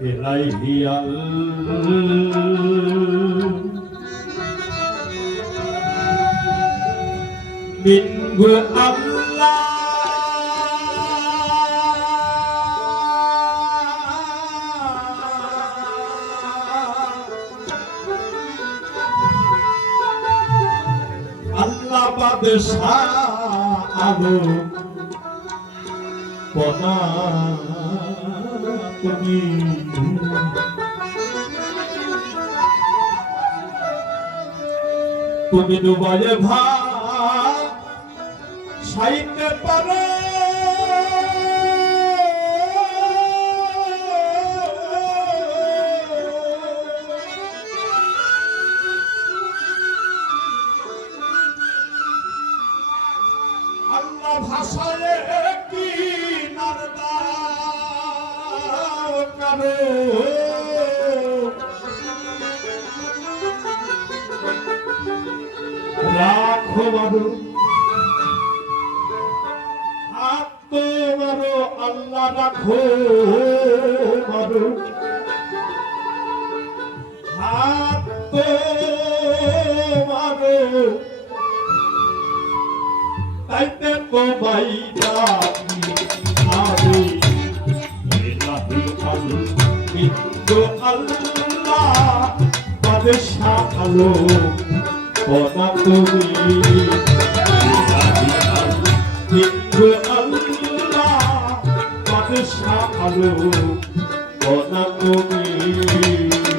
ইলাইহিয়াল। মিনহু আল্লাহ। আল্লাহ বাদশাহ তুমি ডুবাইয়ে ভাই সাইতে পারো। ভাষায় কারও রাখো বাবু। হাত তো মারো আল্লাহ রাখো বাবু। তাইতে তোমাই কিন্তু আল্লাহ বাদশাহ আলো ওনা তুমি কিন্তু আল্লাহ ওনা তুমি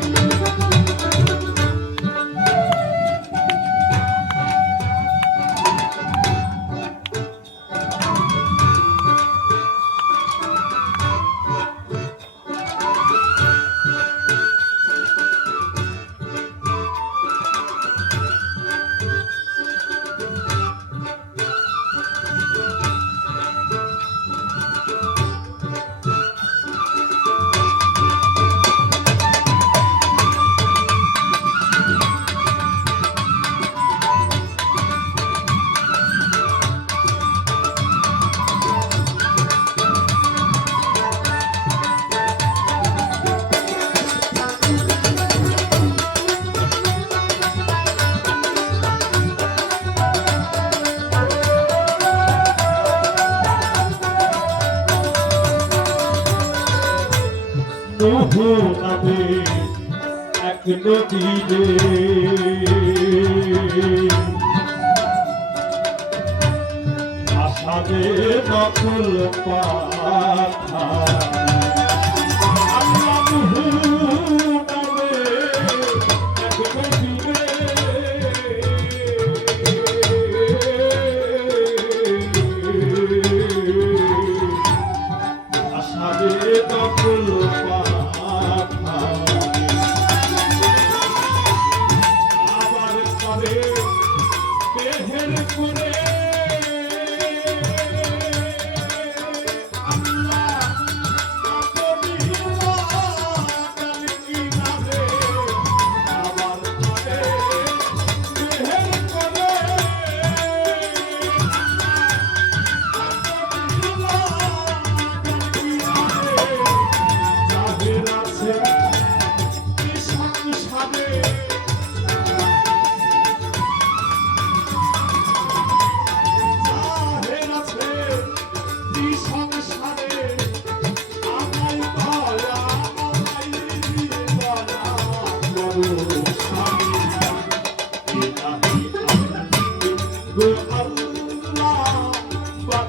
নদীরে আসাদে নকল পাখা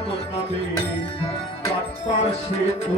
যাব আমি। পাটপার সেতু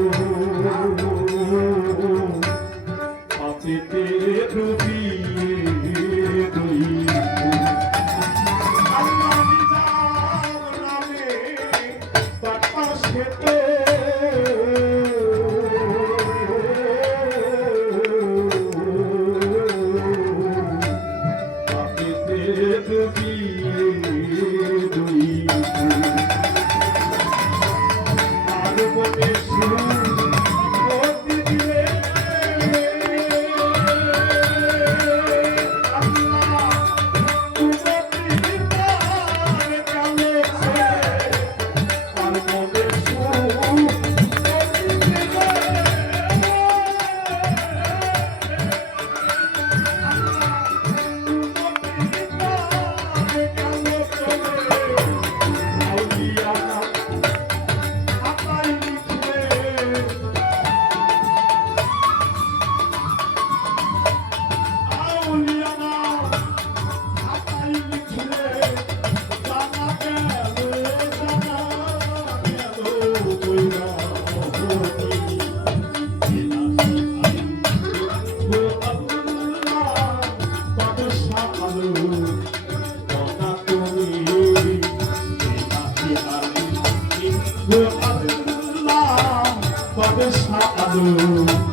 আল্লাহ